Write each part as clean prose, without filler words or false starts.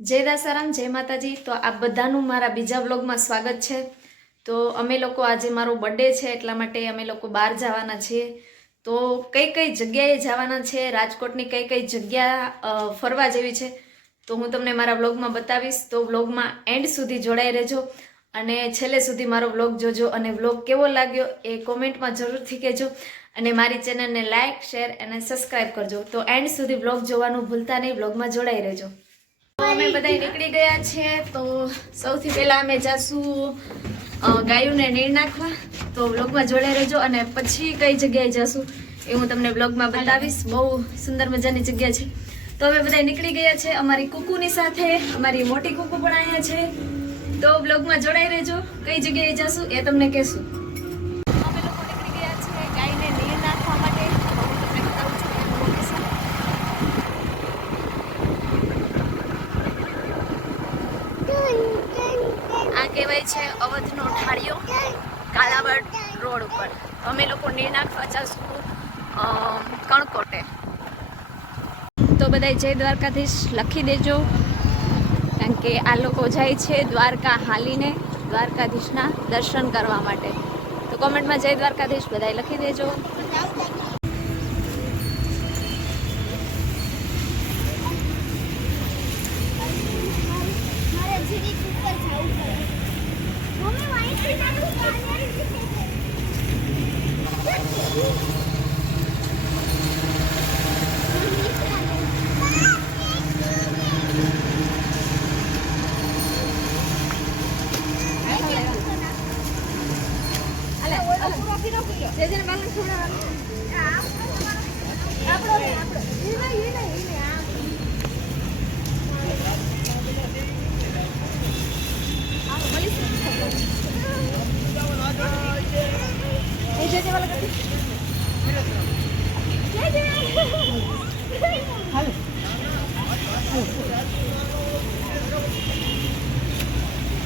જય દાસારામ, જય માતાજી। તો આ બધાનું મારા બીજા વ્લોગમાં સ્વાગત છે। તો અમે લોકો આજે મારો બર્થડે છે એટલા માટે અમે લોકો બહાર જવાના છીએ। તો કઈ કઈ જગ્યાએ જવાના છે, રાજકોટની કઈ કઈ જગ્યા ફરવા જેવી છે તો હું તમને મારા વ્લોગમાં બતાવીશ। તો વ્લોગમાં એન્ડ સુધી જોડાઈ રહેજો અને છેલ્લે સુધી મારો વ્લોગ જોજો અને વ્લોગ કેવો લાગ્યો એ કોમેન્ટમાં જરૂરથી કહેજો અને મારી ચેનલને લાઇક, શેર અને સબસ્ક્રાઈબ કરજો। તો એન્ડ સુધી વ્લોગ જોવાનું ભૂલતા નહીં, વ્લોગમાં જોડાઈ રહેજો। તો અમે બધા નીકળી ગયા છે। તો સૌથી પહેલા અમે જાશું ગાયોને નીર નાખવા। તો વ્લોગમાં જોડાઈ રહેજો અને પછી કઈ જગ્યાએ જાશું એ હું તમને વ્લોગમાં બતાવીશ। બહુ સુંદર મજાની જગ્યા છે। તો અમે બધા નીકળી ગયા છે અમારી કુકુની સાથે। અમારી મોટી કુકુ પણ અહીંયા છે। તો વ્લોગમાં જોડાઈ રહેજો, કઈ જગ્યાએ જાશું એ તમને કહેશું। અમે લોકો નીકળી ગયા છે ગાયને નીર નાખવા માટે। તો હું તમને બતાવું છું એનું લોકેશન। આ કહેવાય છે અવધનો ઢાળિયો, કાલાવડ રોડ ઉપર। અમે લોકો નીર નાખવા જશું કણકોટે। તો બધાય જય દ્વારકાધીશ લખી દેજો, કારણ કે આ લોકો જાય છે દ્વારકા હાલીને દ્વારકાધીશના દર્શન કરવા માટે। તો કોમેન્ટમાં જય દ્વારકાધીશ બધાય લખી દેજો।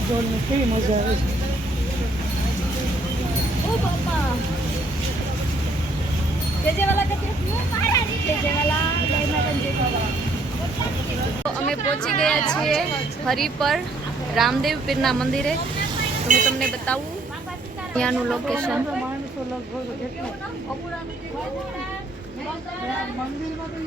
જોડને કેવી મજા આવે છે। ઓ બાપા જે વાલા કરતે જે વાલા જય માતાજી તો અમે પહોંચી ગયા છીએ હરિપર રામદેવ પીરના મંદિરે। તો હું તમને બતાવું ત્યાંનું લોકેશન। માણસો લગભગ મંદિરમાં તો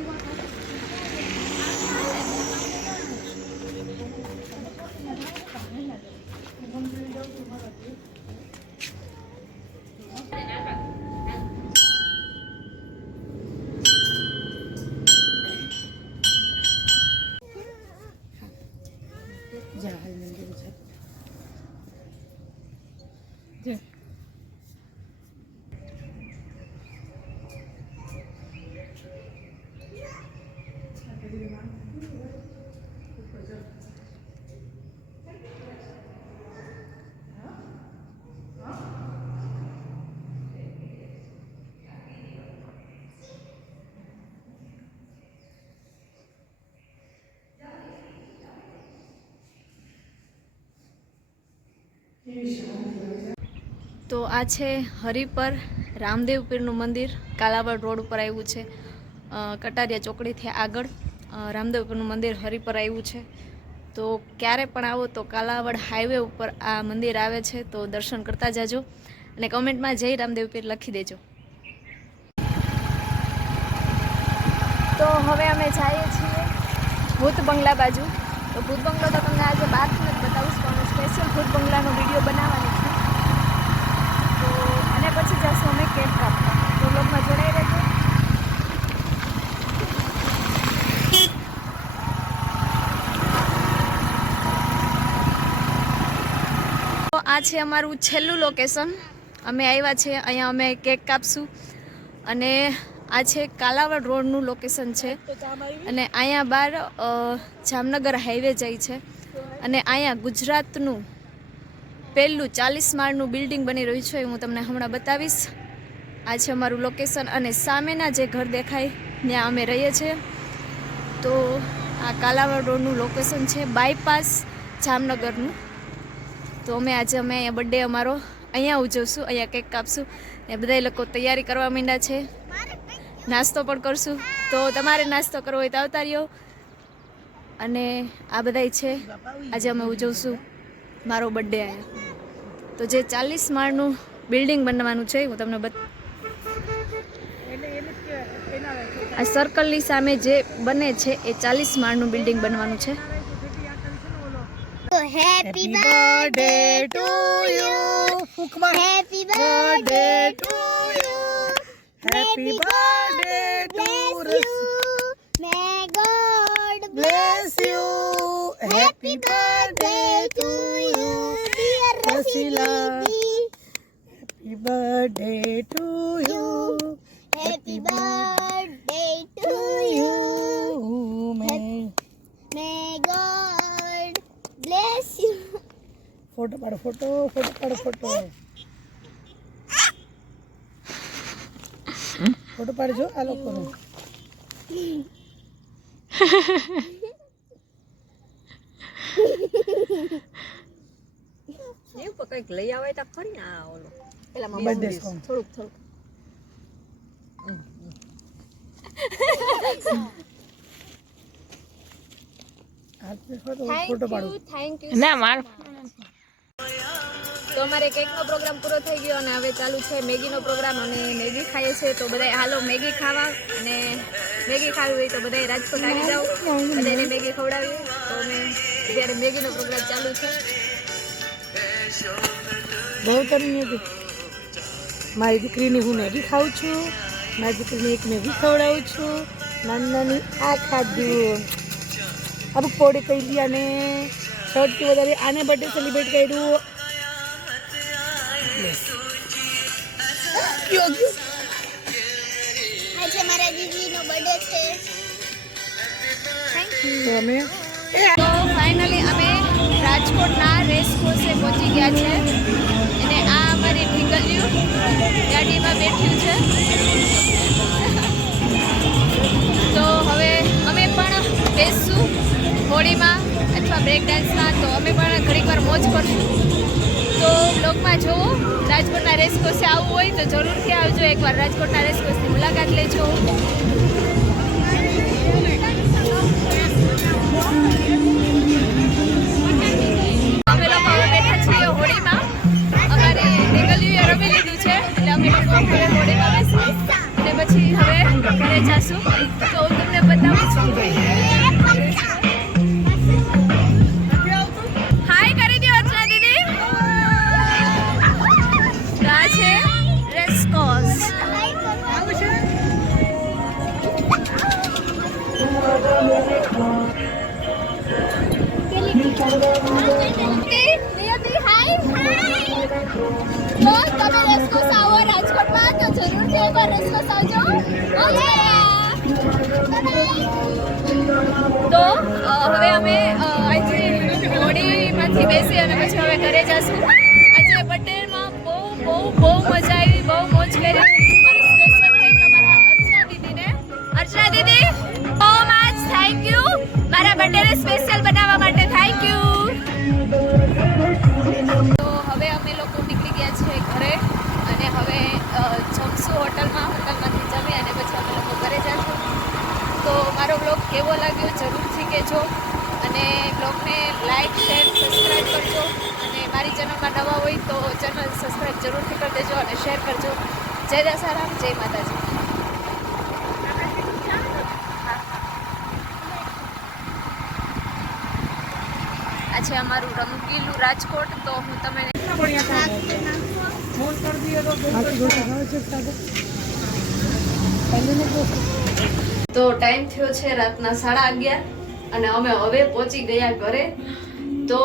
તો આ છે હરિપર રામદેવ પીરનું મંદિર, કાલાવડ રોડ ઉપર આવ્યું છે। કટારિયા ચોકડીથી આગળ રામદેવ પીરનું મંદિર હરિપર આવ્યું છે। તો ક્યારે પણ આવો તો કાલાવડ હાઈવે ઉપર આ મંદિર આવે છે, તો દર્શન કરતા જાજો અને કમેન્ટમાં જય રામદેવ પીર લખી દેજો। તો હવે અમે જઈએ છીએ ભૂત બંગલા બાજુ। તો ભૂત બંગલો તો તમને આજે બહારથી જ બતાવીશ, પણ સ્પેશિયલ ભૂત બંગલાનો વિડીયો બનાવવાની છે। તો અને પછી જશું અમે કેક કાપવા। તો લોગમાં જોડાઈ રહેજો। તો આ છે અમારું છેલ્લું લોકેશન। અમે આવ્યા છે અહીંયા, અમે કેક કાપશું અને આ છે કાલાવડ રોડનું લોકેશન છે અને અહીંયા બહાર જામનગર હાઈવે જાય છે અને અહીંયા ગુજરાતનું પહેલું 40 માળનું બિલ્ડિંગ બની રહ્યું છે, હું તમને હમણાં બતાવીશ। આ છે અમારું લોકેશન અને સામેના જે ઘર દેખાય ત્યાં અમે રહીએ છીએ। તો આ કાલાવડ રોડનું લોકેશન છે, બાયપાસ જામનગરનું। તો આજે અમે અહીંયા બર્થડે અમારો અહીંયા ઉજવશું, અહીંયા કેક કાપશું ને બધા લોકો તૈયારી કરવા માંડ્યા છે। નાસ્તો પણ કરશું, તો તમારે નાસ્તો કરવો હોય તો આવતા રહ્યો। અને આ બધાય છે. આજે અમે ઉજવશું મારો બર્થડે અહીંયા. તો જે 40 માળનું બિલ્ડિંગ બનવાનું છે હું તમને આ સર્કલની સામે જે બને છે એ 40 માળનું બિલ્ડિંગ બનવાનું છે. Happy birthday to you. Happy birthday to you. Happy birthday to you. May God bless you. Happy birthday to you dear Rasila. Happy birthday to you. Happy birthday to you. May God bless you. Photo પાડો photo પાડજો આ લોકોનો. એવું પણ કંઈક લઈ આવે તો ખરી ને આ ઓલો પેલા બર્થડે સોંગ. થોડુંક ફોટો પાડો. Thank you. ના માર તો અમારે કેકનો પ્રોગ્રામ પૂરો થઈ ગયો અને હવે ચાલુ છે મેગીનો પ્રોગ્રામ અને મેગી ખાઈએ છીએ. તો બધાય હાલો મેગી ખાવા, અને મેગી ખાવી હોય તો બધાય રાજકોટ આવી જાઓ, બધાને મેગી ખવડાવીએ. તો અમે અત્યારે મેગીનો પ્રોગ્રામ ચાલુ છે. બહુ તરી નથી. મારી દીકરીની હું મેગી ખાઉં છું. મારી દીકરીને એક મેગી ખવડાવું છું. નાની આ ખાધું. અમુક પોડી કહી દી અને સૌથી વધારે આને બર્થડે સેલિબ્રેટ કર્યું. આજે મારા દીદીનો બર્થડે છે. તો અમે તો ફાઇનલી અમે રાજકોટના રેસ કોર્સે પહોંચી ગયા છે. અને આ અમારી ઢીંગલિયું ગાડીમાં બેઠ્યું છે. તો હવે અમે પણ બેસશું હોળીમાં અથવા બ્રેક ડાન્સમાં. તો અમે પણ ઘણીક વાર મોજ કરશું. તો બ્લોગમાં જુઓ. રાજકોટના રેસ કોર્સે આવવું હોય તો જરૂરથી આવજો. એકવાર રાજકોટના રેસ કોર્સની મુલાકાત લેજો. અમે લોકો હવે બેઠા છીએ હોળીમાં. અમારે ઢીંગલીઓએ રમી લીધું છે એટલે અમે લોકો હવે હોળીમાં બેસીશું અને પછી હવે ઘરે જઈશું. તો હું તમને બતાવું છું. હાય કરી દો અર્ચના દીદી. તો આ છે રેસ કોર્સ. નિયતિ હાય. તો તમે રેસકોર્સ આવો રાજકોટમાં તો જરૂરથી એકવાર રેસકોર્સ આવજો. તો હવે અમે અહીંથી હોડીમાંથી બેસી અને પછી હવે ઘરે જઈશું. આજે બર્થડેમાં બહુ મજા આવી, બહુ મોજ કરી. મારી સ્પેશિયલ થેન્ક અમારા અર્ચના દીદીને. અર્ચના દીદી સો મચ થેન્ક યુ મારા બર્થડેને સ્પેશિયલ બનાવવા માટે. Thank you. તો હવે અમે લોકો નીકળી ગયા છીએ ઘરે અને હવે જમશું હોટલમાંથી જમી અને પછી અમે લોકો ઘરે જઈશું. તો મારો બ્લોગ કેવો લાગ્યો જરૂરથી કહેજો અને બ્લોગને લાઈક શેર સબસ્ક્રાઈબ કરજો. અને મારી ચેનલમાં નવા હોય તો ચેનલ સબસ્ક્રાઈબ જરૂરથી કરી દેજો અને શેર કરજો. જય દશારામ, જય માતાજી. આ છે અમારું રંગીલું રાજકોટ. તો હું તમને તો ટાઈમ થયો છે રાતના 11:30 અને અમે હવે પહોંચી ગયા ઘરે. તો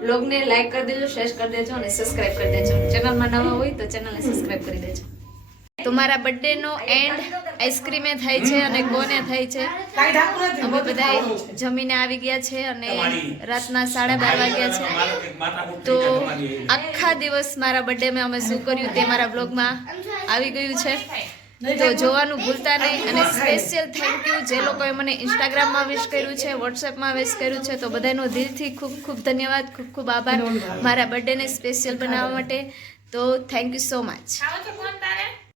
બ્લોગને લાઈક કરી દેજો, શેર કરી દેજો અને સબસ્ક્રાઇબ કરી દેજો. ચેનલમાં નવા હોય તો ચેનલને સબસ્ક્રાઇબ કરી દેજો. તો મારા બર્થડેનો એન્ડ આઈસ્ક્રીમે થાય છે અને કોને થાય છે. અમે બધા જમીને આવી ગયા છે અને રાતના 12:30 વાગ્યા છે. તો આખા દિવસ મારા બર્થડેમાં અમે શું કર્યું તે મારા બ્લોગમાં આવી ગયું છે. તો જોવાનું ભૂલતા નહીં. અને સ્પેશિયલ થેન્ક યુ જે લોકોએ મને ઇન્સ્ટાગ્રામમાં વિશ કર્યું છે, વોટ્સએપમાં વિશ કર્યું છે. તો બધાનો દિલથી ખૂબ ખૂબ ધન્યવાદ, ખૂબ ખૂબ આભાર મારા બર્થડેને સ્પેશિયલ બનાવવા માટે. તો થેન્ક યુ સો મચ.